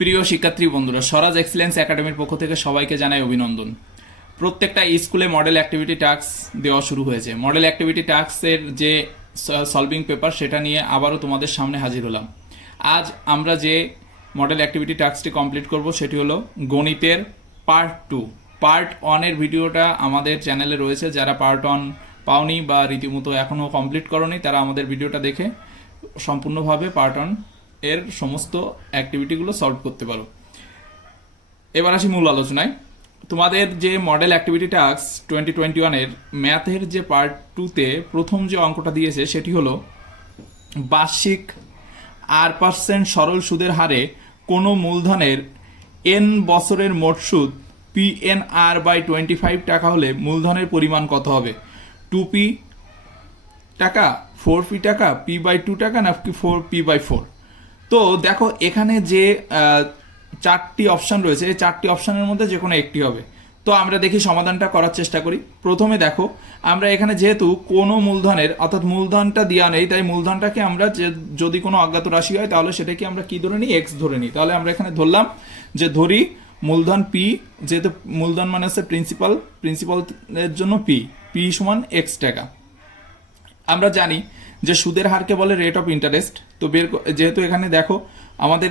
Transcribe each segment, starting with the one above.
প্রিয় শিক্ষার্থী বন্ধুরা, স্বরাজ এক্সেলেন্স একাডেমির পক্ষ থেকে সবাইকে জানাই অভিনন্দন। প্রত্যেকটা স্কুলে মডেল অ্যাক্টিভিটি টাস্ক দেওয়া শুরু হয়েছে। মডেল অ্যাক্টিভিটি টাস্কের যে সলভিং পেপার সেটা নিয়ে আবারও তোমাদের সামনে হাজির হলাম। আজ আমরা যে মডেল অ্যাক্টিভিটি টাস্কটি কমপ্লিট করব সেটি হলো গণিতের পার্ট 2। পার্ট 1-এর ভিডিওটা আমাদের চ্যানেলে রয়েছে। যারা পার্ট 1 পাওনি বা রীতিমতো এখনও কমপ্লিট করনি তারা আমাদের ভিডিওটা দেখে সম্পূর্ণভাবে পার্ট 1 এর সমস্ত অ্যাক্টিভিটিগুলো সলভ করতে পারো। এবার আসি মূল আলোচনায়। তোমাদের যে মডেল অ্যাক্টিভিটি টাস্ক 2021-এর ম্যাথের যে পার্ট 2-তে প্রথম যে অঙ্কটা দিয়েছে সেটি হলো বার্ষিক R% সরল সুদের হারে কোনো মূলধনের n বছরের মোট সুদ PNR/25 টাকা হলে মূলধনের পরিমাণ কত হবে? 2p টাকা, 4p টাকা, p/2 টাকা নাকি 4p/4? তো দেখো এখানে যে চারটি অপশান রয়েছে, এই চারটি অপশানের মধ্যে যে কোনো একটি হবে। তো আমরা দেখি সমাধানটা করার চেষ্টা করি। প্রথমে দেখো আমরা এখানে যেহেতু কোনো মূলধনের অর্থাৎ মূলধনটা দেওয়া নেই, তাই মূলধনটাকে আমরা যদি কোনো অজ্ঞাত রাশি হয় তাহলে সেটাকে আমরা কি ধরে নিই? এক্স ধরে নিই। তাহলে আমরা এখানে ধরলাম যে ধরি মূলধন পি, যেহেতু মূলধন মানে হচ্ছে প্রিন্সিপালের জন্য পি সমান এক্স টাকা। আমরা জানি যে সুদের হারকে বলে রেট অফ ইন্টারেস্ট। তো যেহেতু এখানে দেখো আমাদের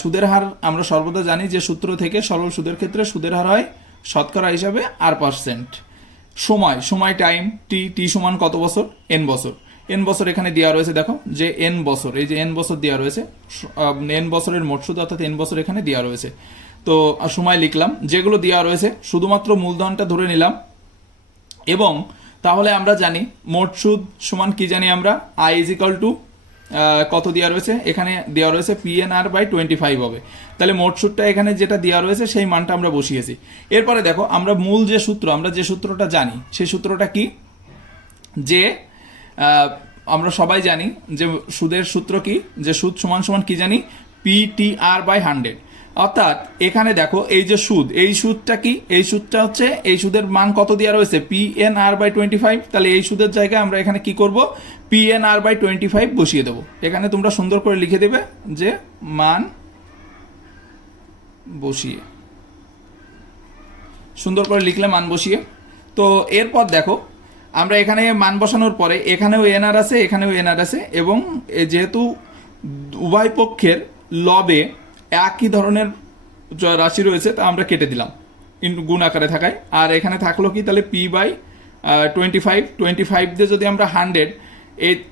সুদের হার আমরা সর্বদা জানি যে সূত্র থেকে সরল সুদের ক্ষেত্রে সুদের হার হয় শতকরা হিসাবে R%। সময় টাইম টি সমান কত বছর? n বছর। n বছর এখানে দেওয়া রয়েছে, দেখো যে n বছর, এই যে n বছর দেওয়া রয়েছে, n বছরের মোট সুদ অর্থাৎ n বছর এখানে দেওয়া রয়েছে। তো সময় লিখলাম, যেগুলো দেওয়া রয়েছে শুধুমাত্র মূলধনটা ধরে নিলাম। এবং তাহলে আমরা জানি মোট সুদ সমান কি জানি আমরা? I = কত দেওয়া রয়েছে? এখানে দেওয়া রয়েছে PNR/25 হবে। তাহলে মোট সুদটা এখানে যেটা দেওয়া রয়েছে সেই মানটা আমরা বসিয়েছি। এরপরে দেখো আমরা মূল যে সূত্র, আমরা যে সূত্রটা জানি সেই সূত্রটা কি? যে আমরা সবাই জানি যে সুদের সূত্র কি? যে সুদ সমান সমান কি জানি? PTR/100। অর্থাৎ এখানে দেখো এই যে সুদ, এই সুদটা কি? এই সুদটা হচ্ছে, এই সুদের মান কত দেওয়া রয়েছে? PNR/25। তাহলে এই সুদের জায়গায় আমরা এখানে কি করব? PNR/25 বসিয়ে দেবো। এখানে তোমরা সুন্দর করে লিখে দেবে যে মান বসিয়ে, সুন্দর করে লিখলে মান বসিয়ে। তো এরপর দেখো আমরা এখানে মান বসানোর পরে এখানেও এনআর আছে, এখানেও এনআর আছে, এবং যেহেতু উভয় পক্ষের লবে একই ধরনের রাশি রয়েছে তা আমরা কেটে দিলাম গুণ আকারে থাকায়। আর এখানে থাকলো কি? তাহলে P/25 দিয়ে যদি আমরা 100,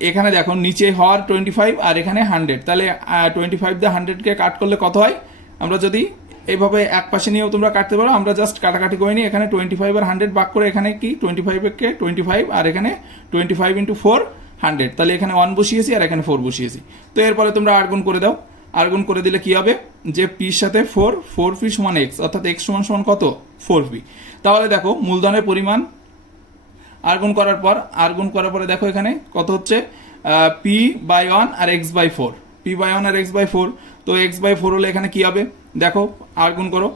এখানে দেখো নিচে হওয়ার 25 আর এখানে 100, তাহলে 25 দিয়ে 100কে কাট করলে কত হয়? আমরা যদি এইভাবে এক পাশে নিয়েও তোমরা কাটতে পারো, আমরা জাস্ট কাটাকাটি করে নিই। এখানে 25 আর 100 ভাগ করে এখানে কি 25কে 25 আর এখানে 25 × 4 100, তাহলে এখানে 1 বসিয়েছি আর এখানে 4 বসিয়েছি। তো এরপরে তোমরা আর গুণ করে দাও। আর গুণ করে দিলে কি হবে? যে পির সাথে 4p সমান এক্স, অর্থাৎ এক্স সমান কত? 4p। তাহলে দেখো মূলধনের পরিমাণ আর গুণ করার পরে দেখো এখানে কত হচ্ছে? p/1 আর x/4, p/1 আর x/4। তো x/4 হলে এখানে কি হবে? দেখো আর গুণ করো,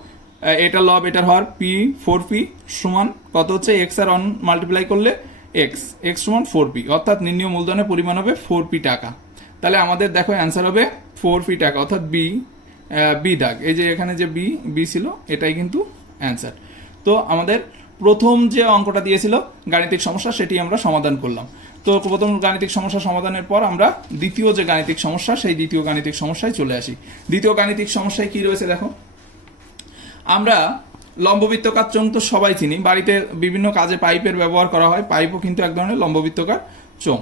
এটা লব এটার হওয়ার p/4p সমান কত হচ্ছে? x আর 1 মাল্টিপ্লাই করলে x সমান 4p, অর্থাৎ নির্ণীয় মূলধনের পরিমাণ হবে 4p টাকা। তাহলে আমাদের দেখো অ্যান্সার হবে 4p টাকা, অর্থাৎ বি দাগ। এই যে এখানে যে বি ছিল এটাই কিন্তু অ্যান্সার। তো আমাদের প্রথম যে অঙ্কটা দিয়েছিল গাণিতিক সমস্যা সেটি আমরা সমাধান করলাম। তো প্রথম গাণিতিক সমস্যা সমাধানের পর আমরা দ্বিতীয় যে গাণিতিক সমস্যা সেই দ্বিতীয় গাণিতিক সমস্যায় চলে আসি। দ্বিতীয় গাণিতিক সমস্যায় কি রয়েছে দেখো, আমরা লম্ববৃত্তকার চোঙ তো সবাই চিনি, বাড়িতে বিভিন্ন কাজে পাইপের ব্যবহার করা হয়, পাইপও কিন্তু এক ধরনের লম্ববৃত্তকার চোঙ।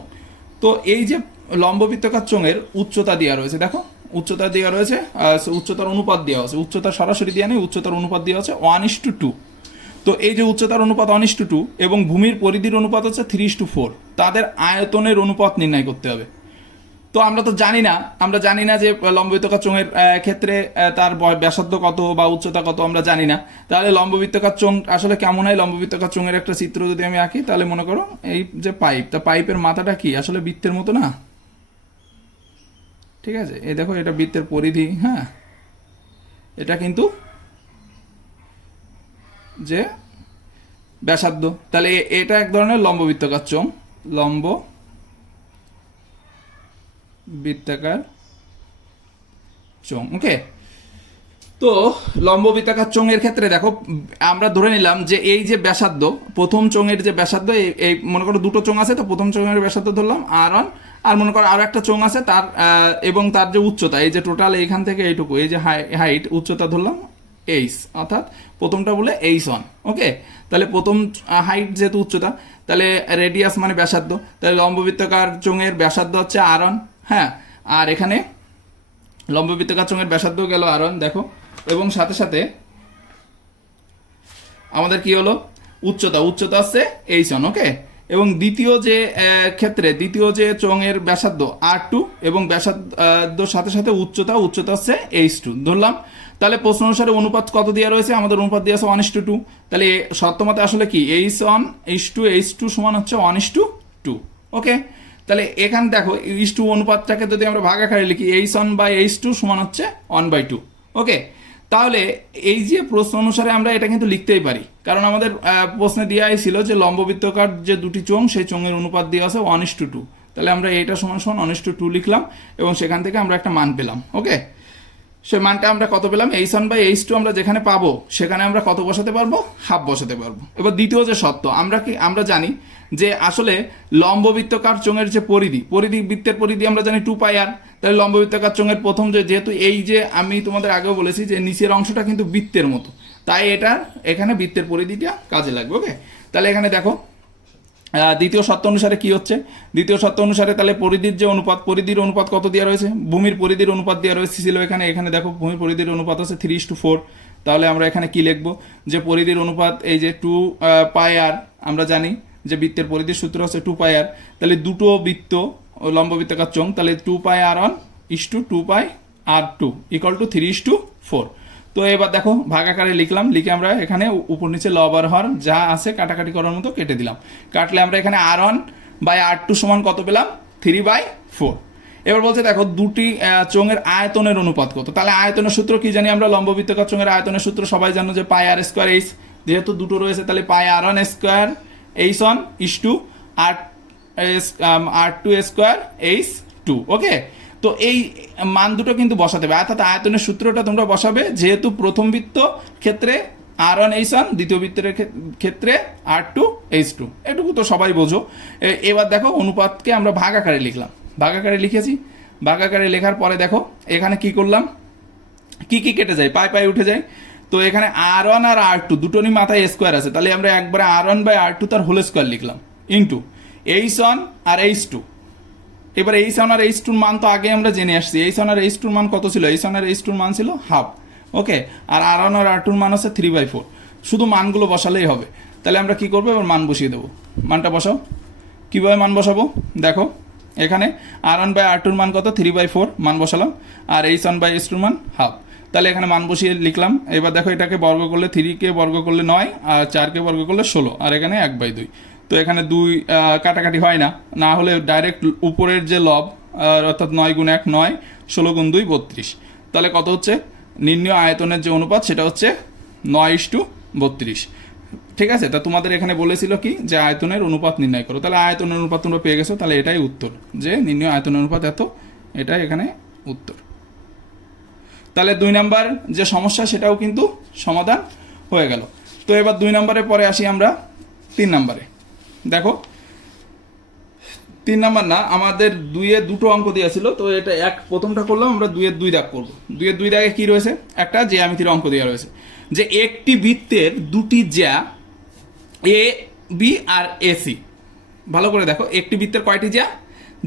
তো এই যে লম্ববৃত্তকার চোঙের উচ্চতা দেওয়া রয়েছে, দেখো উচ্চতা দেওয়া রয়েছে, উচ্চতার অনুপাত দেওয়া আছে, উচ্চতা সরাসরি দেওয়া নেই, উচ্চতার অনুপাত দেওয়া আছে 1:2। তো এই যে উচ্চতার অনুপাত 1:2 এবং ভূমির পরিধির অনুপাত হচ্ছে 3:4, তাদের আয়তনের অনুপাত নির্ণয় করতে হবে। তো আমরা তো জানি না, যে লম্ববৃত্তকার চোঙের ক্ষেত্রে তার ব্যাসার্ধ কত বা উচ্চতা কত আমরা জানি না। তাহলে লম্ববৃত্তকার চোঙ আসলে কেমন হয়? লম্ববৃত্তকার চোঙের একটা চিত্র যদি আমি আঁকি, তাহলে মনে করো এই যে পাইপ, তা পাইপের মাথাটা কি আসলে বৃত্তের মতো না? ঠিক আছে, এই দেখো এটা বৃত্তের পরিধি, হ্যাঁ, এটা কিন্তু যে ব্যাসার্ধ। তাহলে এটা এক ধরনের লম্ববৃত্তকার চোঙ, লম্ববৃত্তাকার চোঙ। ওকে, তো লম্ব বৃত্তাকার চোঙের ক্ষেত্রে দেখো আমরা ধরে নিলাম যে এই যে ব্যাসার্ধ, প্রথম চোঙের যে ব্যাসার্ধ, এই মনে করো দুটো চোঙ আছে, তো প্রথম চোঙের ব্যাসার্ধ ধরলাম R1, আর মনে করো আরো একটা চোঙ আছে তার এবং তার যে উচ্চতা, এই যে টোটাল এইখান থেকে এইটুকু, এই যে হাইট উচ্চতা ধরলাম এইচ, অর্থাৎ প্রথমটা বলে H1। ওকে, তাহলে প্রথম হাইট যেহেতু উচ্চতা, তাহলে রেডিয়াস মানে ব্যাসার্ধ, তাহলে লম্ব বৃত্তাকার চোঙের ব্যাসার্ধ হচ্ছে R1। হ্যাঁ, আর এখানে লম্ব বৃত্তাকার চোঙের ব্যাসার্ধ গেল R1, দেখো, এবং সাথে সাথে আমাদের কি হলো, উচ্চতা হচ্ছে H1। ওকে, এবং দ্বিতীয় যে ক্ষেত্রে দ্বিতীয় যে চোঙের ব্যাসার্ধ R2 এবং ব্যাসার্ধর সাথে সাথে উচ্চতা হচ্ছে H2 ধরলাম। তাহলে প্রশ্ন অনুসারে অনুপাত কত দেওয়া রয়েছে, আমাদের অনুপাত দেওয়া আছে 1:2। তাহলে শর্তমতে আসলে কি H1 H2 সমান হচ্ছে 1:2। ওকে, তাহলে এখানে দেখো H2 অনুপাতটাকে যদি আমরা ভাগাকারে লিখি, H1/H2 সমান হচ্ছে 1/2। ওকে, তাহলে এই যে প্রশ্ন অনুসারে আমরা এটা কিন্তু লিখতেই পারি, কারণ আমাদের প্রশ্নে দেওয়াই ছিল যে লম্ববৃত্তাকার যে দুটি চোঙ, সেই চোঙের অনুপাত দেওয়া আছে 1:2। তাহলে আমরা এইটা সমান 1:2 লিখলাম এবং সেখান থেকে আমরা একটা মান পেলাম। ওকে, সেই মানটা আমরা কত পেলাম, H1/H2 আমরা যেখানে পাবো সেখানে আমরা কত বসাতে পারবো, হাফ বসাতে পারবো। এবার দ্বিতীয় যে শর্ত, আমরা জানি যে আসলে লম্ববৃত্তাকার চোঙের যে পরিধি বৃত্তের পরিধি আমরা জানি 2πr। তাহলে লম্ববৃত্তাকার চোঙের প্রথম যেহেতু এই যে আমি তোমাদের আগেও বলেছি যে নিচের অংশটা কিন্তু বৃত্তের মতো, তাই এখানে বৃত্তের পরিধিটা কাজে লাগবে। ওকে, তাহলে এখানে দেখো দ্বিতীয় শর্ত অনুসারে কি হচ্ছে, দ্বিতীয় শর্ত অনুসারে তাহলে পরিধির অনুপাত কত দেওয়া রয়েছে, ভূমির পরিধির অনুপাত দেওয়া রয়েছে ছিল এখানে দেখো ভূমির পরিধির অনুপাত আছে 3:4। তাহলে আমরা এখানে কি লিখবো, যে পরিধির অনুপাত এই যে 2πr, আমরা জানি যে বৃত্তের পরিধির সূত্র হচ্ছে 2πr। তাহলে দুটো বৃত্ত লম্ব বৃত্তাকার চোঙ, তাহলে 2πr1:2πr2 = 3:4। তো এবার দেখো ভাগাকারে লিখে আমরা এখানে উপর নিচে লব আর হর যা আছে কাটাকাটি করার মতো কেটে দিলাম। কাটলে আমরা এখানে R1/R2 সমান কত পেলাম, 3/4। এবার বলছে দেখো দুটি চোঙের আয়তনের অনুপাত কত। তাহলে আয়তনের সূত্র কি জানি আমরা, লম্ব বৃত্তাকার চোঙের আয়তনের সূত্র সবাই জানো যে πr²h, যেহেতু দুটো রয়েছে তাহলে πr1² H1 R2² H2। ওকে, তো এই মান দুটো কিন্তু বসাতে হবে, অর্থাৎ আয়তনের সূত্রটা তোমরা বসাবে, যেহেতু প্রথম বৃত্ত ক্ষেত্রে R1/H1, দ্বিতীয় বৃত্তের ক্ষেত্রে R2/H2, এটুকু তো সবাই বোঝো। এবার দেখো অনুপাতকে আমরা ভাগাকারে লিখলাম, ভাগাকারে লিখেছি। ভাগাকারে লেখার পরে দেখো এখানে কি করলাম, কি কেটে যায়, পাই উঠে যায়। তো এখানে R1 আর R2 দুটোরই মাথায় স্কোয়ার আছে, তাহলে আমরা একবারে R1/R2 তার হোল স্কোয়ার লিখলাম ইন্টু H1 আর H2। এবার H1 আর H2 মান তো আগে আমরা জেনে আসছি, H1 আর H2 মান কত ছিল, H1 আর H2 মান ছিল হাফ। ওকে, আর R1 আর R2 মান হচ্ছে 3/4। শুধু মানগুলো বসালেই হবে। তাহলে আমরা কি করবো, এবার মান বসিয়ে দেবো। মানটা বসাও, কীভাবে মান বসাবো দেখো, এখানে R1/R2 মান কত, 3/4 মান বসালাম, আর H1/H2 মান হাফ। তাহলে এখানে মান বসিয়ে লিখলাম। এবার দেখো এটাকে বর্গ করলে 3কে বর্গ করলে 9, আর 4কে বর্গ করলে 16, আর এখানে 1/2। তো এখানে 2 কাটাকাটি হয় না হলে ডাইরেক্ট উপরের যে লব, অর্থাৎ 9 × 1 9, 16 × 2 32। তাহলে কত হচ্ছে, নির্ণয় আয়তনের যে অনুপাত সেটা হচ্ছে 9:32। ঠিক আছে, তা তোমাদের এখানে বলেছিল কি যে আয়তনের অনুপাত নির্ণয় করো, তাহলে আয়তনের অনুপাত তোমরা পেয়ে গেছো। তাহলে এটাই উত্তর, যে নির্ণয় আয়তনের অনুপাত এত, এটাই এখানে উত্তর। তাহলে 2 নাম্বার যে সমস্যা সেটাও কিন্তু সমাধান হয়ে গেল। তো এবার 2 নাম্বারের পরে আসি আমরা 3 নাম্বারে। দেখো 3 নাম্বার না, আমাদের 2-এ দুটো অঙ্ক দেওয়া ছিল, তো এটা প্রথমটা করলাম আমরা 2-এর 2 দাগ করবো। 2-এর 2 দাগে কি রয়েছে, একটা জ্যামিতির অঙ্ক দেওয়া রয়েছে যে একটি বৃত্তের দুটি জ্যা এ বি আর এসি। ভালো করে দেখো, একটি বৃত্তের কয়টি জ্যা,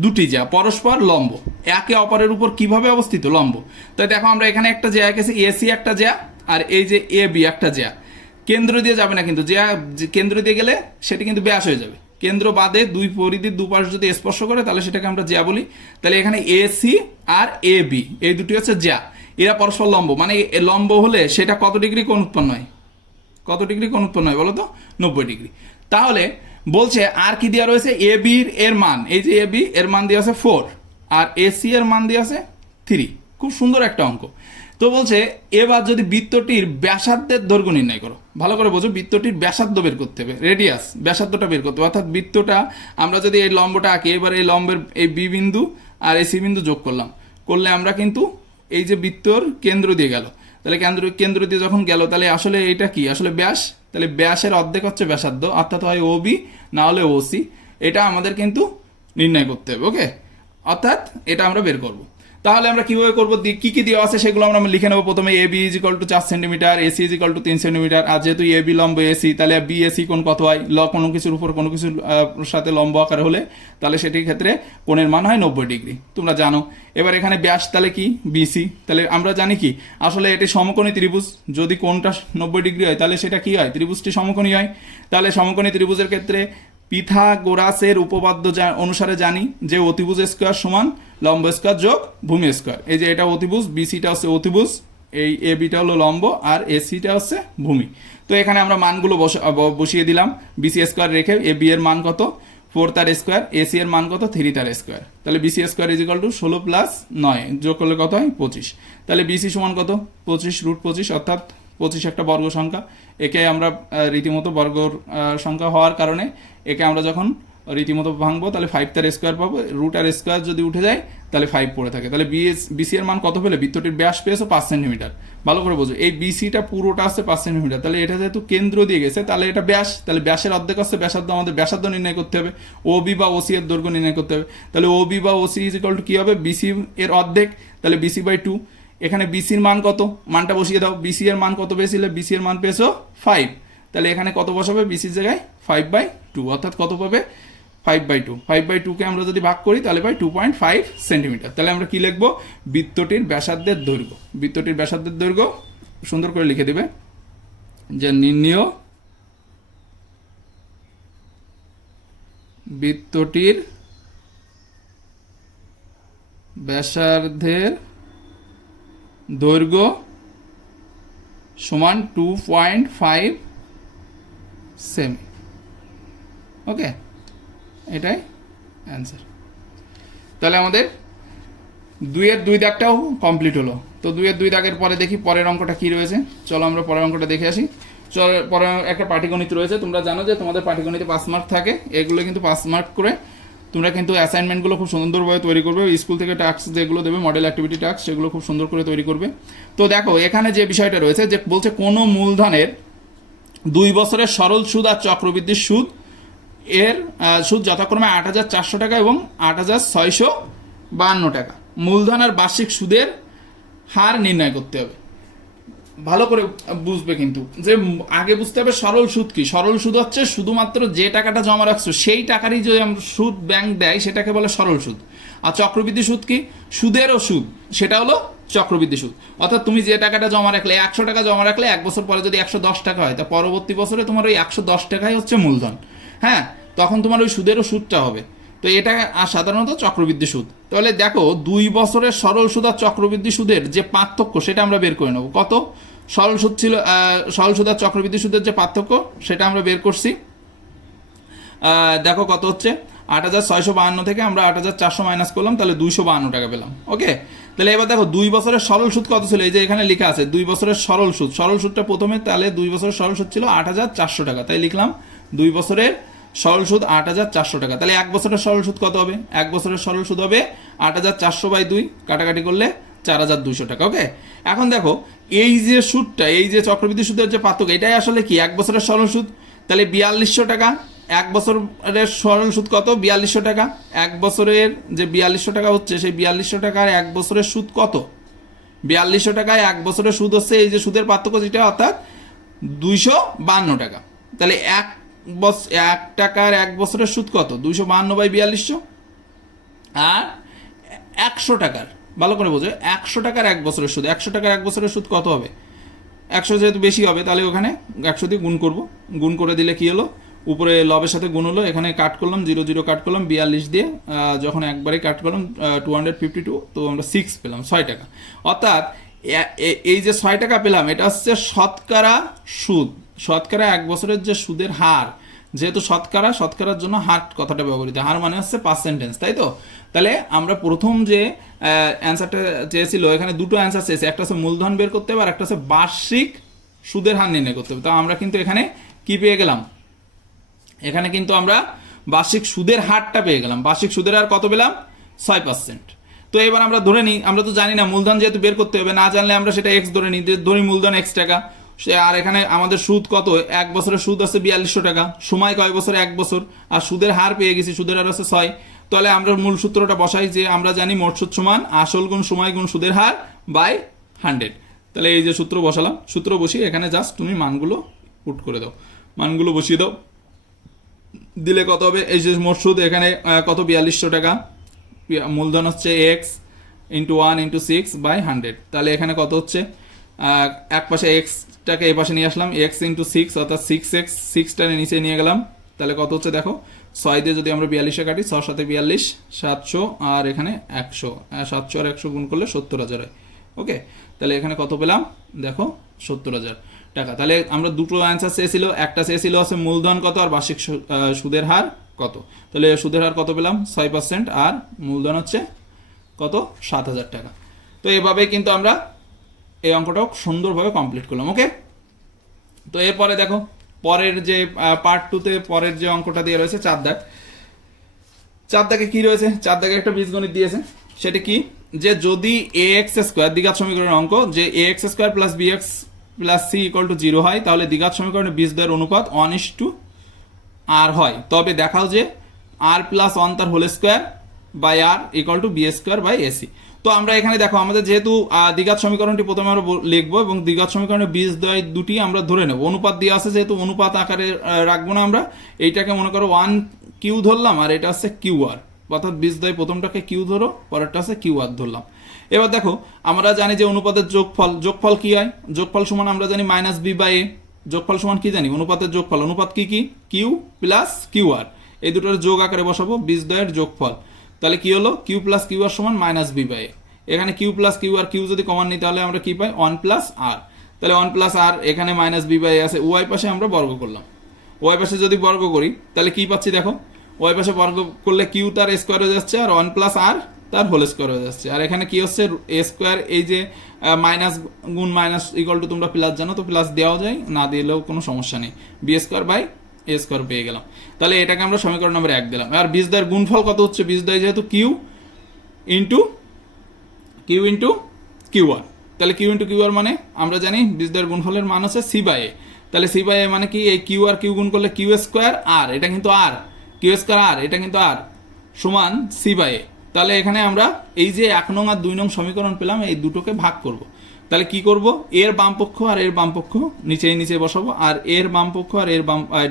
দুটি জ্যা পরস্পর লম্ব, একে অপরের উপর কিভাবে অবস্থিত, লম্ব। তাই দেখো আমরা এখানে একটা জ্যা এঁকেছি, এসি একটা জ্যা, আর এই যে এ বি একটা জ্যা। কেন্দ্র দিয়ে যাবে না কিন্তু, জ্যা কেন্দ্র দিয়ে গেলে সেটি কিন্তু ব্যাস হয়ে যাবে। কেন্দ্র বাদে দুই পরিধির দুপাশ যদি স্পর্শ করে তাহলে সেটাকে আমরা জ্যা বলি। তাহলে এখানে এসি আর এ বি এই দুটি হচ্ছে জ্যা, এরা পরস্পর লম্ব। মানে লম্ব হলে সেটা কত ডিগ্রি কোণ উৎপন্ন হয়, কত ডিগ্রি কোণ উৎপন্ন হয় বলো তো, 90 ডিগ্রি। তাহলে বলছে আর কি দেওয়া রয়েছে, এ বির এর মান, এই যে এ বি এর মান দেওয়া আছে 4, আর এসি এর মান দেওয়া আছে 3। খুব সুন্দর একটা অঙ্ক। তো বলছে এবার যদি বৃত্তটির ব্যাসার্ধের দৈর্ঘ্য নির্ণয় করো। ভালো করে বোঝো, বৃত্তটির ব্যাসার্ধ বের করতে হবে, রেডিয়াস ব্যাসার্ধটা বের করতে হবে। অর্থাৎ বৃত্তটা আমরা যদি এই লম্বটা আঁকি, এবার এই লম্বের এই বি বিন্দু আর এই সি বিন্দু যোগ করলে আমরা কিন্তু এই যে বৃত্তর কেন্দ্র দিয়ে গেল, তাহলে কেন্দ্র কেন্দ্র দিয়ে যখন গেল তাহলে আসলে এটা কি আসলে ব্যাস, তাহলে ব্যাসের অর্ধেক হচ্ছে ব্যাসার্ধ, অর্থাৎ হয় ওবি না হলে ওসি, এটা আমাদের কিন্তু নির্ণয় করতে হবে। ওকে, অর্থাৎ এটা আমরা বের করব। তাহলে আমরা কিভাবে করবো, কি কি দেওয়া আছে সেগুলো আমরা লিখে নেবো। প্রথমে A B is equal to 4 centimetre, AC is equal to 3 centimetre. আর যেহেতু এ বি লম্ব এসি, তাহলে বি এসি কোণ কত হয়, কোনো কিছুর উপর কোনো কিছুর সাথে লম্ব আকার হলে তাহলে সেটির ক্ষেত্রে কোণের মান হয় 90 ডিগ্রি, তোমরা জানো। এবার এখানে ব্যাস তাহলে কি বিসি, তাহলে আমরা জানি কি আসলে এটি সমকোণী ত্রিভুজ, যদি কোণটা 90 ডিগ্রি হয় তাহলে সেটা কি হয়, ত্রিভুজটি সমকোণী হয়। তাহলে সমকোণী ত্রিভুজের ক্ষেত্রে পিথাগোরাসের উপপাদ্য অনুসারে জানি যে অতিভুজ স্কোয়ার সমান লম্ব স্কোয়ার যোগ ভূমি স্কোয়ার। এই যে এটা অতিভুজ, বিসিটা হচ্ছে অতিভুজ, এই এ বিটা হলো লম্ব, আর এসিটা হচ্ছে ভূমি। তো এখানে আমরা মানগুলো বসিয়ে দিলাম, বিসি স্কোয়ার রেখে এ বি এর মান কত 4 তার স্কোয়ার, এসি এর মান কত 3 তার স্কোয়ার। তাহলে BC square is equal to 16 plus 9 যোগ করলে কত হয় 25। তাহলে বিসি সমান কত 25√25, অর্থাৎ 25 একটা বর্গ সংখ্যা। একে আমরা রীতিমতো বর্গ সংখ্যা হওয়ার কারণে একে আমরা যখন রীতিমতো ভাঙবো তাহলে 5 তার স্কোয়ার পাবো, রুট আর স্কোয়ার যদি উঠে যায় তাহলে 5 পড়ে থাকে। তাহলে বিসি এর মান কত পেলে, বৃত্তটির ব্যাস পেয়েছো 5 সেন্টিমিটার। ভালো করে বোঝো, এই বিসিটা পুরোটা আছে 5 সেন্টিমিটার, তাহলে এটা যেহেতু কেন্দ্র দিয়ে গেছে তাহলে এটা ব্যাস, তাহলে ব্যাসের অর্ধেক হচ্ছে ব্যাসার্ধ, আমাদের ব্যাসার্ধ নির্ণয় করতে হবে, ও বি বা ওসি এর দৈর্ঘ্য নির্ণয় করতে হবে। তাহলে ও বি বা ওসি ইজ ইকাল টু কি হবে, বিসি এর অর্ধেক, তাহলে বিসি বাই 2। এখানে বিসির মান কত, মানটা বসিয়ে দাও, বিসি এর মান কত পেয়েছিলে, বিসি এর মান পেয়েছো 5, তাহলে এখানে কত বসাবে, বিসির জায়গায় 5/2, অর্থাৎ কত পাবে 5/2। 5/2কে আমরা যদি ভাগ করি তাহলে পাই 2.5 সেন্টিমিটার। তাহলে আমরা কি লিখবো, বৃত্তটির ব্যাসার্ধের দৈর্ঘ্য, বৃত্তটির ব্যাসার্ধের দৈর্ঘ্য সুন্দর করে লিখে দিবে যে নির্ণেয় বৃত্তটির ব্যাসার্ধের দৈর্ঘ্য সমান 2.5 সেমি। ওকে, এটাই অ্যান্সার। তাহলে আমাদের 2-এর 2 দাগটাও কমপ্লিট হলো। তো 2-এর 2 দাগের পরে দেখি পরের অঙ্কটা কি রয়েছে, চলো আমরা পরের অঙ্কটা দেখে আসি। চলো, পরে একটা পাটিগণিত রয়েছে, তোমরা জানো যে তোমাদের পাটিগণিতে 5 মার্ক থাকে, এগুলো কিন্তু 5 মার্ক করে তোমরা কিন্তু অ্যাসাইনমেন্টগুলো খুব সুন্দরভাবে তৈরি করবে। স্কুল থেকে টাস্ক যেগুলো দেবে, মডেল অ্যাক্টিভিটি টাস্ক, সেগুলো খুব সুন্দর করে তৈরি করবে। তো দেখো এখানে যে বিষয়টা রয়েছে যে বলছে কোনো মূলধনের 2 বছরের সরল সুদ আর চক্রবৃদ্ধির সুদ এর সুদ যথাক্রমে 8,400 টাকা এবং 8,652 টাকা। মূলধন আর বার্ষিক সুদের হার নির্ণয় করতে হবে। ভালো করে বুঝবে কিন্তু, যে আগে বুঝতে হবে সরল সুদ কি। সরল সুদ হচ্ছে শুধুমাত্র যে টাকাটা জমা রাখছো সেই টাকারই যে সুদ ব্যাংক দেয় সেটাকে বলে সরল সুদ। আর চক্রবৃদ্ধি সুদ কি, সুদেরও সুদ, সেটা হলো চক্রবৃদ্ধি সুদ। অর্থাৎ তুমি যে টাকাটা জমা রাখলে 100 টাকা জমা রাখলে 1 বছর পরে যদি 110 টাকা হয়, তা পরবর্তী বছরে তোমার ওই 110 টাকাই হচ্ছে মূলধন। হ্যাঁ, তখন তোমার ওই সুদেরও সুদটা হবে। তো এটা সাধারণত চক্রবৃদ্ধি সুদ। তাহলে দেখো 2 বছরের সরল সুদ আর চক্রবৃদ্ধি সুদের যে পার্থক্য সেটা আমরা বের করে নেব। কত সরল সুদ ছিল, সরল সুদ আর চক্রবৃদ্ধি সুদের যে পার্থক্য সেটা আমরা বের করছি। দেখো কত হচ্ছে, 8,652 থেকে আমরা 8,400 মাইনাস করলাম, তাহলে 252 টাকা পেলাম। ওকে, তাহলে এবার দেখো 2 বছরের সরল সুদ কত ছিল, এই যে এখানে লেখা আছে 2 বছরের সরল সুদ। সরল সুদটা প্রথমে, তাহলে 2 বছরের সরল সুদ ছিল 8,400 টাকা, তাই লিখলাম 2 বছরের সরল সুদ 8,400 টাকা। তাহলে 1 বছরের সরল সুদ কত হবে, 1 বছরের সরল সুদ হবে 8,400/2, কাটাকাটি করলে 4,200 টাকা। ওকে, এখন দেখো এই যে সুদটা, এই যে চক্রবৃদ্ধি সুদের যে পার্থক্য, এটাই আসলে কি 1 বছরের সরল সুদ। তাহলে 4,200 টাকা, 1 বছরের সরল সুদ কত 4,200 টাকা। 1 বছরের যে 4,200 টাকা হচ্ছে, সেই 4,200 টাকার 1 বছরের সুদ কত, 4,200 টাকায় 1 বছরের সুদ হচ্ছে এই যে সুদের পার্থক্য যেটা, অর্থাৎ 252 টাকা। তাহলে 1 টাকার 1 বছরের সুদ কত, 252/4,200। আর 100 টাকার, ভালো করে বোঝো, 100 টাকার 1 বছরের সুদ, 100 টাকার 1 বছরের সুদ কত হবে, 100 যেহেতু বেশি হবে তাহলে ওখানে 100 দিয়ে গুণ করব। গুণ করে দিলে কি হলো, উপরে লবের সাথে গুণ হলো, এখানে কাট করলাম 0 0 কাট করলাম, 42 দিয়ে যখন একবারেই কাট করলাম 252, তো আমরা 6 পেলাম, 6 টাকা। অর্থাৎ এই যে 6 টাকা পেলাম এটা হচ্ছে শতকরা সুদ, শতকরা 1 বছরের যে সুদের হার। যেহেতু শতকরার জন্য হার কথাটা ব্যবহৃত, হার মানে হচ্ছে পার্সেন্টেজ, তাই তো। তাহলে আমরা প্রথম যে অ্যান্সারটা চেয়েছিল, এখানে দুটো অ্যান্সার চেয়েছে, একটা হচ্ছে মূলধন বের করতে হবে আর একটা হচ্ছে বার্ষিক সুদের হার নির্ণয় করতে হবে। তো আমরা কিন্তু এখানে কি পেয়ে গেলাম, এখানে কিন্তু আমরা বার্ষিক সুদের হারটা পেয়ে গেলাম। বার্ষিক সুদের হার কত পেলাম, 6%। তো এবার আমরা ধরে নিই, আমরা তো জানি না মূলধন যেহেতু বের করতে হবে, না জানলে আমরা সেটা এক্স ধরে নিই, ধরি মূলধন এক্স টাকা, আর এখানে আমাদের সুদ কত, 1 বছরের সুদ আছে 4200 টাকা, সময় কয় বছর, 1 বছর, আর সুদের হার পেয়ে গেছি, সুদের হার আছে 6। তাহলে আমরা মূল সূত্রটা বসাই যে আমরা জানি মোট সুদ সমান আসল গুণ সময় গুণ সুদের হার বাই 100। তাহলে এই যে সূত্র বসালাম, সূত্র বসিয়ে এখানে জাস্ট তুমি মানগুলো পুট করে দাও, মানগুলো বসিয়ে দাও, দিলে কত হবে, এই যে মোট সুদ এখানে কত 4200 টাকা, মূলধন হচ্ছে এক্স ইন্টু 1 ইন্টু 6 বাই 100। তাহলে এখানে কত হচ্ছে, এক পাশে এক্সটাকে এ পাশে নিয়ে আসলাম, এক্স ইন্টু 6 অর্থাৎ 6x, 6টা নিচে নিয়ে গেলাম, তাহলে কত হচ্ছে দেখো, 6 দিয়ে যদি আমরা 42 কাটি, 6 সাথে 42, 700, আর এখানে 100, 700 আর 100 গুণ করলে 70,000 হয়। ওকে, তাহলে এখানে কত পেলাম দেখো, 70,000 টাকা। তাহলে আমরা দুটো অ্যান্সার চেয়েছিল, একটা চেয়েছিল হচ্ছে মূলধন কত আর বার্ষিক সুদের হার কত। তাহলে সুদের হার কত পেলাম 6%, আর মূলধন হচ্ছে কত 7,000 টাকা। তো এভাবে কিন্তু আমরা এই অঙ্কটাও সুন্দরভাবে কমপ্লিট করলাম। ওকে, তো এরপরে দেখো পরের যে পার্ট 2তে পরের যে অঙ্কটা দিয়ে রয়েছে 4 দাগ। 4 দাগে কি রয়েছে, 4 দাগে একটা বীজগণিত দিয়েছে, সেটা কি, যে যদি ax স্কয়ার দ্বিঘাত সমীকরণের অঙ্ক, যে ax square plus bx plus c equal to 0 হয়, তাহলে দ্বিঘাত সমীকরণের বীজদ্বয়ের অনুপাত 1:r হয়, তবে দেখাও যে r প্লাস 1 তার whole square by r equal to B square by AC. তো আমরা এখানে দেখো আমাদের যেহেতু দ্বিঘাত সমীকরণটি প্রথমে আমরা লিখবো এবং দ্বিঘাত সমীকরণের বীজদ্বয় দুটি আমরা ধরে নেব, অনুপাত দিয়ে আছে যেহেতু অনুপাত আকারে রাখবো না আমরা, এইটাকে মনে করো 1 কিউ ধরলাম, আর এটা হচ্ছে কিউ আর, অর্থাৎ বীজদ্বয় প্রথমটাকে কিউ ধরো, পরেরটা আছে কিউ আর ধরলাম। এবার দেখো আমরা জানি যে অনুপাতের যোগফল, যোগফল কি হয়, যোগফল সমান আমরা জানি মাইনাস বি বাই এ, যোগফল সমান কি জানি, অনুপাতের যোগফল, অনুপাত কি কি, কিউ প্লাস কিউ আর, এই দুটোর যোগ আকারে বসাবো বীজদ্বয়ের যোগফল। তাহলে কি হলো, কিউ প্লাস কিউ আর সমান মাইনাস বি বাই এ, এখানে Q plus Q R, Q যদি কমন নিই তাহলে আমরা কি পাই 1 প্লাস আর, তাহলে 1 প্লাস আর, এখানে মাইনাস বি বাই এ আছে, ওয়াই পাশে আমরা বর্গ করলাম, ওয়াই পাশে যদি বর্গ করি তাহলে কি পাচ্ছি দেখো, ওয়াই পাশে বর্গ করলে কিউ তার স্কোয়ার হয়ে যাচ্ছে, আর 1 প্লাস আর তার হোল স্কোয়ার হয়ে যাচ্ছে, আর এখানে কি হচ্ছে এ স্কোয়ার, এই যে মাইনাস গুণ মাইনাস ইকুয়াল টু তোমরা প্লাস জানো, তো প্লাস দেওয়া যায়, না দিলেও কোনো সমস্যা নেই, B square by A square পেয়ে গেলাম। তাহলে এটাকে আমরা সমীকরণ নম্বর 1 দিলাম। আর বীজদ্বয়ের গুণফল কত হচ্ছে, বীজদ্বয় যেহেতু কিউ ইন্টু কিউ আর, তাহলে কিউ ইন্টু কিউ আর মানে আমরা জানি বীজদ্বয়ের গুণফলের মান হচ্ছে সি বাই এ, তাহলে সি বাই এ মানে কি, এই কিউ আর কিউ গুণ করলে কিউ স্কোয়ার আর, এটা কিন্তু আর, কিউ স্কোয়ার আর, এটা কিন্তু আর, সমান সি বাই এ। তাহলে এখানে আমরা এই যে 1 নং আর 2 নং সমীকরণ পেলাম, এই দুটোকে ভাগ করব। তাহলে কি করব, এর বাম পক্ষ আর এর বাম পক্ষ নিচে নিচে বসাবো, আর এর বাম পক্ষ আর এর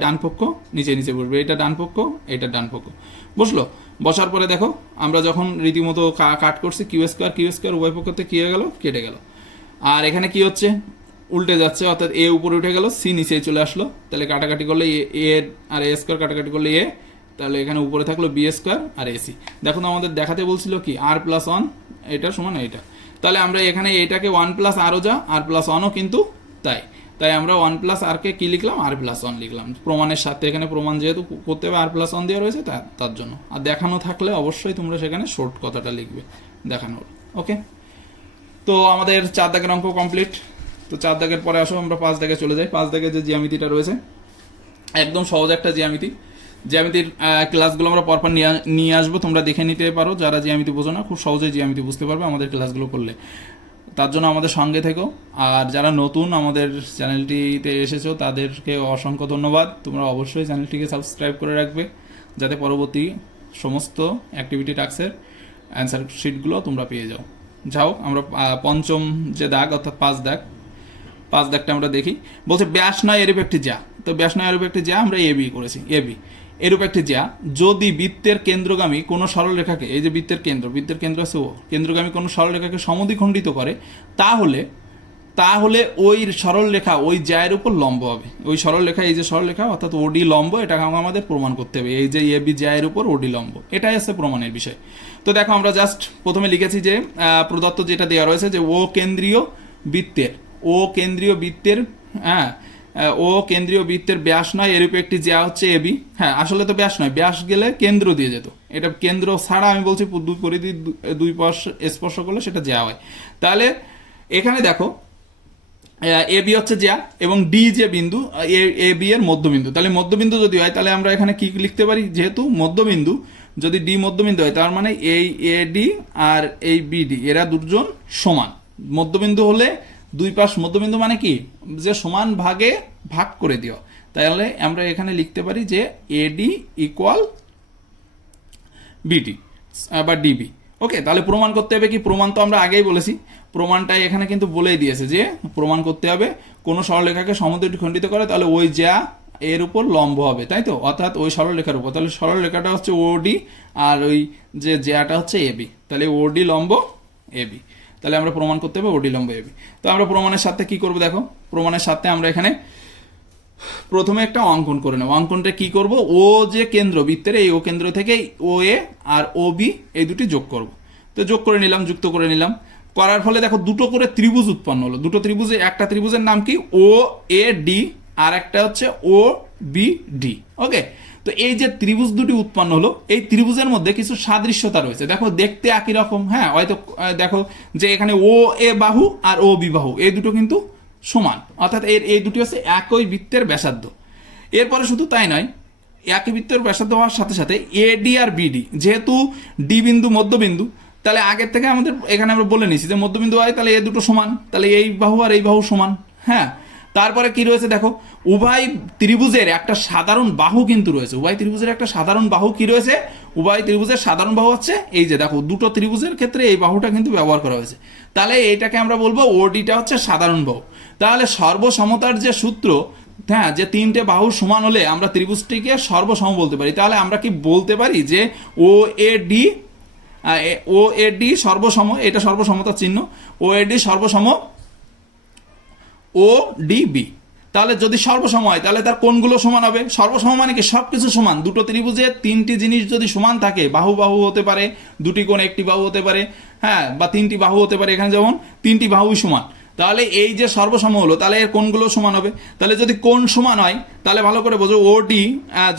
ডান পক্ষ নিচে নিচে বসবে, এটা ডান পক্ষ এটা ডান পক্ষ বসলো। বসার পরে দেখো আমরা যখন রীতিমতো কাট করছি, কিউ স্কোয়ার উভয় পক্ষতে কি হয়ে গেল, কেটে গেল, আর এখানে কি হচ্ছে উল্টে যাচ্ছে, অর্থাৎ এ উপরে উঠে গেল, সি নিচে চলে আসলো, তাহলে কাটাকাটি করলে এ আর এ স্কোয়ার কাটাকাটি করলে এ, তাহলে এখানে উপরে থাকলো বি স্কোয়ার আর এসি। দেখো তো আমাদের দেখাতে বলছিল কি আর প্লাস 1 এটা সমান এইটা, তাহলে আমরা এখানে এটাকে 1 প্লাস আরও যা, আর প্লাস 1ও কিন্তু তাই আমরা 1 প্লাস আর কে কি লিখলাম, আর প্লাস 1 লিখলাম, প্রমাণের সাথে, এখানে প্রমাণ যেহেতু করতে হবে আর প্লাস 1 দেওয়া রয়েছে তার জন্য। আর দেখানো থাকলে অবশ্যই তোমরা সেখানে শর্ট কথাটা লিখবে দেখানোর। ওকে, তো আমাদের 4 দাগের অঙ্ক কমপ্লিট। তো 4 দাগের পরে আসো আমরা 5 দাগে চলে যাই। 5 দাগের যে জ্যামিতিটা রয়েছে একদম সহজ একটা জ্যামিতির ক্লাসগুলো আমরা পরপর নিয়ে আসবো, তোমরা দেখে নিতে পারো, যারা জ্যামিতি বোঝো না খুব সহজেই জ্যামিতি বুঝতে পারবে আমাদের ক্লাসগুলো করলে, তার জন্য আমাদের সঙ্গে থেকো। আর যারা নতুন আমাদের চ্যানেলটিতে এসেছো তাদেরকে অসংখ্য ধন্যবাদ, তোমরা অবশ্যই চ্যানেলটিকে সাবস্ক্রাইব করে রাখবে যাতে পরবর্তী সমস্ত অ্যাক্টিভিটি টাস্কের অ্যান্সার শিটগুলো তোমরা পেয়ে যাও। আমরা পঞ্চম যে দাগ অর্থাৎ 5 দাগটা আমরা দেখি, বলছে ব্যাস নয় এরূপ একটি যা, তো ব্যাস নয় এরূপ একটি যা আমরা এবি করেছি, এবি এরূপ একটি যা যদি বৃত্তের কেন্দ্রগামী কোনো সরলরেখাকে, এই যে বৃত্তের কেন্দ্র আছে ও, কেন্দ্রগামী কোনো সরলরেখাকে সমদ্বিখণ্ডিত করে, তাহলে ওই সরলরেখা ওই জ্যায়ের উপর লম্ব হবে। ওই সরলরেখা, এই যে সরলরেখা অর্থাৎ ওডি লম্ব, এটাকে আমাদের প্রমাণ করতে হবে, এই যে এবি জ্যায়ের উপর ওডি লম্ব, এটাই আছে প্রমাণের বিষয়। তো দেখো আমরা জাস্ট প্রথমে লিখেছি যে প্রদত্ত যেটা দেওয়া রয়েছে যে ও কেন্দ্রীয় বৃত্তের ও কেন্দ্রীয় বৃত্তের ব্যাস নয় এরূপ একটি জ্যা হচ্ছে এবি। হ্যাঁ, আসলে তো ব্যাস নয়, ব্যাস গেলে কেন্দ্র দিয়ে যেত, এটা কেন্দ্র ছাড়া আমি বলছি দুই পরিধি দুই পাশ স্পর্শ করলে সেটা জ্যা হয়। তাহলে এখানে দেখো এ বি হচ্ছে জ্যা এবং ডি যে বিন্দু, এ বি এর মধ্যবিন্দু, তাহলে মধ্যবিন্দু যদি হয় তাহলে আমরা এখানে কি লিখতে পারি, যেহেতু মধ্যবিন্দু যদি ডি মধ্যবিন্দু হয় তার মানে এই এ ডি আর এই বিডি এরা দুজন সমান। মধ্যবিন্দু হলে দুই পাশ মধ্যবিন্দু মানে কি, যে সমান ভাগে ভাগ করে দিও। তাহলে আমরা এখানে লিখতে পারি যে এডি ইকুয়াল বিডি বা ডিবি। ওকে, তাহলে প্রমাণ করতে হবে কি, প্রমাণ তো আমরা আগেই বলেছি, প্রমাণটাই এখানে কিন্তু বলেই দিয়েছে যে প্রমাণ করতে হবে কোনো সরলরেখাকে সমদ্বিখণ্ডিত করে তাহলে ওই যা এর উপর লম্ব হবে, তাই তো, অর্থাৎ ওই সরলরেখার উপর। তাহলে সরলরেখাটা হচ্ছে ওডি আর ওই যে জ্যাটা হচ্ছে এবি, তাহলে ওডি লম্ব এবি। তাহলে আমরা প্রমাণ করতে হবে ওডি লম্ব এবি। তো আমরা প্রমাণের সাথে কি করব দেখো, প্রমাণের সাথে আমরা এখানে প্রথমে একটা অঙ্কন করে নেব। অঙ্কনটা কি করব, ও যে কেন্দ্র বৃত্তের, এই ও কেন্দ্র থেকে ও এ আর ও বি এই দুটি যোগ করব। তো যোগ করে নিলাম, যুক্ত করে নিলাম, করার ফলে দেখো দুটো করে ত্রিভুজ উৎপন্ন হলো। দুটো ত্রিভুজে, একটা ত্রিভুজের নাম কি ও এ ডি আর একটা হচ্ছে ও বি ডি। ওকে, তো এই যে ত্রিভুজ দুটি উৎপন্ন হলো, এই ত্রিভুজের মধ্যে কিছু সাদৃশ্যতা রয়েছে। দেখো দেখতে একই রকম, হ্যাঁ, হয়তো দেখো যে এখানে ও এ বাহু আর ও বি বাহু এই দুটো কিন্তু সমান, অর্থাৎ এই দুটি হচ্ছে একই বৃত্তের ব্যাসার্ধ। এরপরে শুধু তাই নয়, একই বৃত্তের ব্যাসার্ধ হওয়ার সাথে সাথে এডি আর বিডি, যেহেতু ডি বিন্দু মধ্যবিন্দু, তাহলে আগের থেকে আমাদের এখানে আমরা বলে নিয়েছি যে মধ্যবিন্দু হয় তাহলে এ দুটো সমান, তাহলে এই বাহু আর এই বাহু সমান। হ্যাঁ, তারপরে কি রয়েছে দেখো, উভয় ত্রিভুজের একটা সাধারণ বাহু কিন্তু রয়েছে। উভয় ত্রিভুজের একটা সাধারণ বাহু কি রয়েছে, উভয় ত্রিভুজের সাধারণ বাহু হচ্ছে এই যে দেখো, দুটো ত্রিভুজের ক্ষেত্রে এই বাহুটা কিন্তু ব্যবহার করা হয়েছে। তাহলে এইটাকে আমরা বলবো ওডিটা হচ্ছে সাধারণ বাহু। তাহলে সর্বসমতার যে সূত্র, হ্যাঁ, যে তিনটে বাহু সমান হলে আমরা ত্রিভুজটিকে সর্বসম বলতে পারি। তাহলে আমরা কি বলতে পারি যে ও এ ডি সর্বসম, এটা সর্বসমতার চিহ্ন, ও এ ডি সর্বসম ও ডি বি। তাহলে যদি সর্বসম হয় তাহলে তার কোণগুলো সমান হবে। সর্বসম মানে কি, সবকিছু সমান। দুটো ত্রিভুজের তিনটি জিনিস যদি সমান থাকে, বাহু বাহু হতে পারে, দুটি কোণ একটি বাহু হতে পারে, হ্যাঁ, বা তিনটি বাহু হতে পারে, এখানে যেমন তিনটি বাহুই সমান, তাহলে এই যে সর্বসম হলো, তাহলে এর কোণগুলো সমান হবে। তাহলে যদি কোণ সমান হয় তাহলে ভালো করে বোঝো, ওডি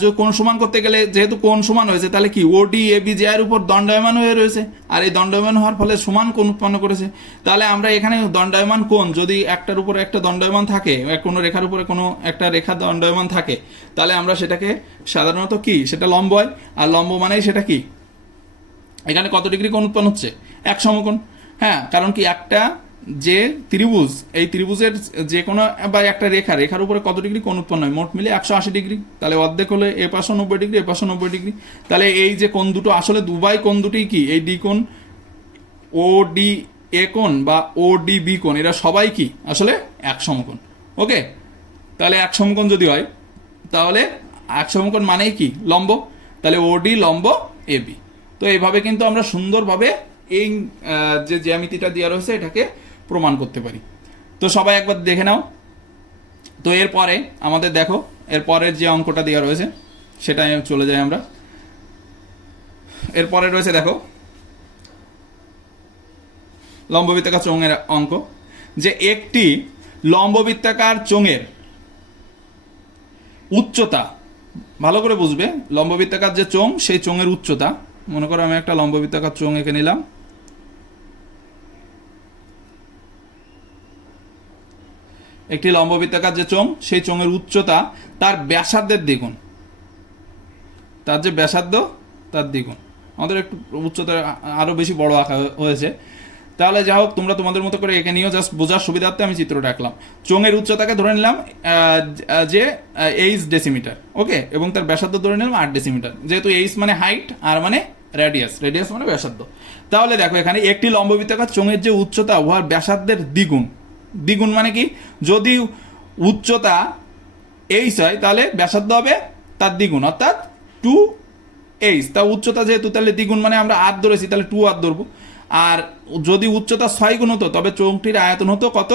যে কোণ সমান করতে গেলে যেহেতু কোণ সমান হয়েছে, তাহলে কি ওডি এ বি যে এর উপর দণ্ডায়মান হয়ে রয়েছে, আর এই দণ্ডায়মান হওয়ার ফলে সমান কোণ উৎপন্ন করেছে। তাহলে আমরা এখানে দণ্ডায়মান কোণ যদি একটার উপরে একটা দণ্ডায়মান থাকে, কোনো রেখার উপরে কোনো একটা রেখা দণ্ডায়মান থাকে, তাহলে আমরা সেটাকে সাধারণত কি, সেটা লম্ব হয়। আর লম্ব মানেই সেটা কি, এখানে কত ডিগ্রি কোণ উৎপন্ন হচ্ছে, এক সমকোণ। হ্যাঁ, কারণ কি, একটা যে ত্রিভুজ, এই ত্রিভুজের যে কোনো বা একটা রেখার উপরে কত ডিগ্রি কোণ উৎপন্ন হয়, মোট মিলে 180 ডিগ্রি। তাহলে অর্ধেক হলে এ পাশে 90 ডিগ্রি, এ পাশে 90 ডিগ্রি। তাহলে এই যে কোণ দুটো, আসলে দুবাই কোণ দুটি কি, এই ডি কোণ, ও ডি এ কোণ বা ও ডি বি কোণ, এরা সবাই কি আসলে এক সমকোণ। ওকে, তাহলে এক সমকোণ যদি হয় তাহলে এক সমকোণ মানেই কি, লম্ব। তাহলে ও ডি লম্ব এ বি। তো এইভাবে কিন্তু আমরা সুন্দরভাবে এই যে জ্যামিতিটা দেওয়া রয়েছে এটাকে প্রমাণ করতে পারি। তো সবাই একবার দেখে নাও। তো এরপরে আমাদের দেখো, এরপরের যে অঙ্কটা দেওয়া রয়েছে সেটা চলে যাই আমরা। এরপরে রয়েছে দেখো লম্ববৃত্তাকার চোঙের অঙ্ক, যে একটি লম্ববৃত্তাকার চোঙের উচ্চতা, ভালো করে বুঝবে, লম্ববৃত্তাকার যে চোঙ, সেই চোঙের উচ্চতা, মনে করো আমি একটা লম্ববৃত্তাকার চোঙ এঁকে নিলাম, একটি লম্ববৃত্তাকার যে চোঙ, সেই চোঙের উচ্চতা তার ব্যাসার্ধের দ্বিগুণ, তার যে ব্যাসার্ধ তার দ্বিগুণ। আমাদের একটু উচ্চতা আরো বেশি বড় আঁকা হয়েছে, তাহলে যা হোক তোমরা তোমাদের মতো করে এঁকে নিও, জাস্ট বোঝার সুবিধার্থে আমি চিত্রটা আঁকলাম। চোঙের উচ্চতাকে ধরে নিলাম যে 8 ডেসিমিটার, ওকে, এবং তার ব্যাসার্ধ ধরে নিলাম 8 ডেসিমিটার। যেহেতু 8 মানে হাইট আর মানে রেডিয়াস, রেডিয়াস মানে ব্যাসার্ধ। তাহলে দেখো এখানে একটি লম্ববৃত্তাকার চোঙের যে উচ্চতা, উহার ব্যাসার্ধের দ্বিগুণ। দ্বিগুণ মানে কি, যদি উচ্চতা 8 হয় তাহলে ব্যাসার্ধ হবে তার দ্বিগুণ, অর্থাৎ 2h। তা উচ্চতা যেহেতু, তাহলে দ্বিগুণ মানে আমরা 8 ধরেছি, তাহলে 2r ধরবো। আর যদি উচ্চতা 6 গুণ হতো তবে চোঙটির আয়তন হতো কত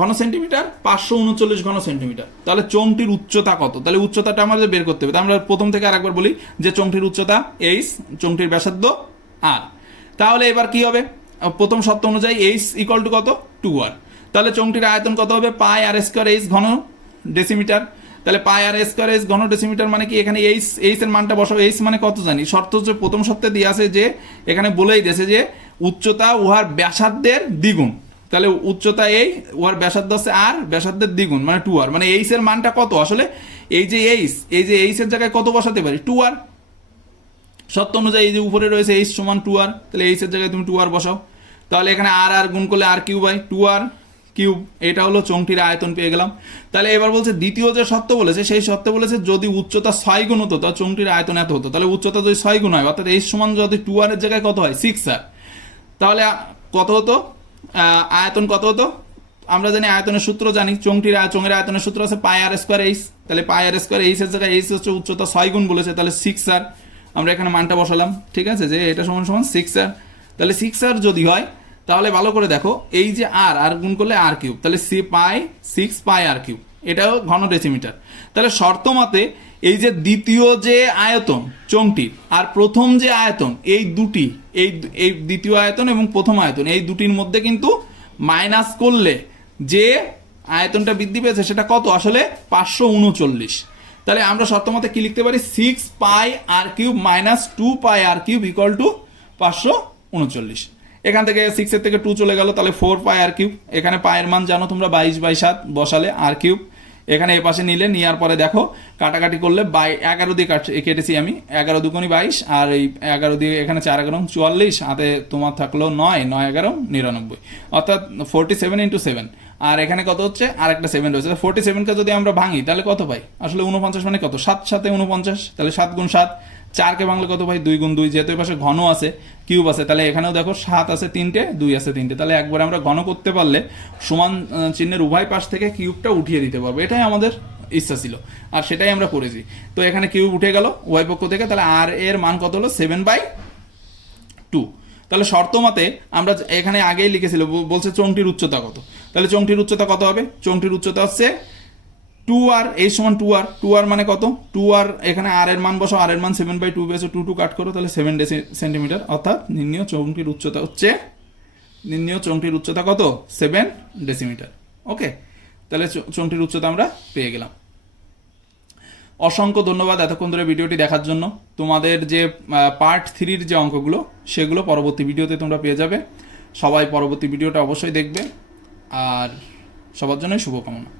ঘন সেন্টিমিটার, 539 ঘন সেন্টিমিটার। তাহলে চোঙটির উচ্চতা কত, তাহলে উচ্চতাটা আমাদের বের করতে হবে। আমরা প্রথম থেকে আরেকবার বলি যে চোঙটির উচ্চতা h, চোঙটির ব্যাসার্ধ r। তাহলে এবার কি হবে, প্রথম শর্ত অনুযায়ী h ইকুয়াল টু কত, 2r। তাহলে চোঙটির আয়তন কত হবে, পাই আর স্কয়ার h ঘন ডেসিমিটার। তাহলে পাই আর স্কয়ার h ঘন ডেসিমিটার মানে কি, এখানে h এর মানটা বসাবো। h মানে কত জানি, শর্ত হচ্ছে প্রথম শর্তে দিয়ে আছে যে, এখানে বলেই দিয়েছে যে উচ্চতা উহার ব্যাসার্ধের দ্বিগুণ। তাহলে উচ্চতা এই, উহার ব্যাসার্ধ আছে আর, ব্যাসার্ধের দ্বিগুণ মানে 2r। মানে h এর মানটা কত, আসলে এই যে h এর জায়গায় কত বসাতে পারি, 2r। সত্য অনুযায়ী এই যে উপরে রয়েছে এইচ সমান 2r, তাহলে এইচ এর জায়গায় তুমি 2r বসাও, তাহলে এখানে আর আর গুণ করলে আর কিউব হয় 2r কিউব, এটা হলো চোঙটির আয়তন পেয়ে গেলাম। তাহলে এবার বলছে দ্বিতীয় যে সত্য বলেছে সেই সত্য বলেছে যদি উচ্চতা 6 গুণ হতো তাহলে চোঙটির আয়তন এত হতো, তাহলে উচ্চতা যদি 6 গুণ হয় অর্থাৎ এইচ সমান যদি 2r এর জায়গায় কত হয় 6r, তাহলে কত হতো আয়তন কত হতো, আমরা জানি আয়তনের সূত্র জানি, চোঙের আয়তনের সূত্র আছে পাই আর স্কোয়ার এইচ, তাহলে পাই আর স্কোয়ার এইচ এর জায়গায় এইচ হচ্ছে উচ্চতা 6 গুণ বলেছে, তাহলে 6r, আমরা এখানে মানটা বসালাম, ঠিক আছে, যে এটা সমান সমান 6r, তাহলে 6r যদি হয় তাহলে ভালো করে দেখো এই যে আর গুণ করলে আর কিউব, তাহলে 6 পাই আর কিউব, এটাও ঘন ডেসিমিটার। তাহলে শর্ত মতে এই যে দ্বিতীয় যে আয়তন চোঙটির আর প্রথম যে আয়তন এই দুটি, এই দ্বিতীয় আয়তন এবং প্রথম আয়তন এই দুটির মধ্যে কিন্তু মাইনাস করলে যে আয়তনটা বৃদ্ধি পেয়েছে সেটা কত, আসলে 539। তাহলে আমরা শর্ত মতে কি লিখতে পারি, 6 pi r cube minus 2 pi r cube equal to 539। এখান থেকে 6 এর থেকে 2 চলে গেল, তাহলে 4 পাই আর কিউব, এখানে পায়ের মান জানো তোমরা 22/7 বসালে আর কিউব, এখানে এ পাশে নিলে নেওয়ার পরে দেখো কাটাকাটি করলে 11 দিয়ে কেটেছি আমি, 11 দুগুণী 22, আর এই 11 দিয়ে এখানে 4 11 44, হাতে তোমার থাকলো 9 9 11 99, অর্থাৎ 47 × 7, আর এখানে কত হচ্ছে আর একটা 7 রয়েছে, 47কে যদি আমরা ভাঙি তাহলে কত পাই, আসলে 49 মানে কত, 7 7 49, তাহলে 7 গুণ 7, 4কে ভাঙলে কত পাই 2 গুণ 2, যেহেতু এই পাশে ঘন আছে কিউব আছে তাহলে এখানেও দেখো 7 আছে 3টে 2 আছে 3টে, তাহলে একবার আমরা ঘন করতে পারলে সমান চিহ্নের উভয় পাশ থেকে কিউবটা উঠিয়ে দিতে পারবো, এটাই আমাদের ইচ্ছা ছিল আর সেটাই আমরা করেছি। তো এখানে কিউব উঠে গেল উভয় পক্ষ থেকে, তাহলে আর এর মান কত হলো 7/2। তাহলে শর্ত মতে আমরা এখানে আগেই লিখেছিল, বলছে চোঙটির উচ্চতা কত, তাহলে চোঙটির উচ্চতা কত হবে, চোঙটির উচ্চতা হচ্ছে 2r, এই সমান 2r মানে কত, 2r, এখানে আর এর মান বসো, আর এর মান 7/2 পেয়েছো, 2 কাট করো, তাহলে 7 সেন্টিমিটার, অর্থাৎ নির্ণীয় চোঙটির উচ্চতা কত 7 ডেসিমিটার। ওকে, তাহলে চোঙটির উচ্চতা আমরা পেয়ে গেলাম। অসংখ্য ধন্যবাদ এতক্ষণ ধরে ভিডিওটি দেখার জন্য। তোমাদের যে পার্ট 3-র যে অঙ্কগুলো সেগুলো পরবর্তী ভিডিওতে তোমরা পেয়ে যাবে। সবাই পরবর্তী ভিডিওটা অবশ্যই দেখবে, আর সবার জন্যই শুভকামনা।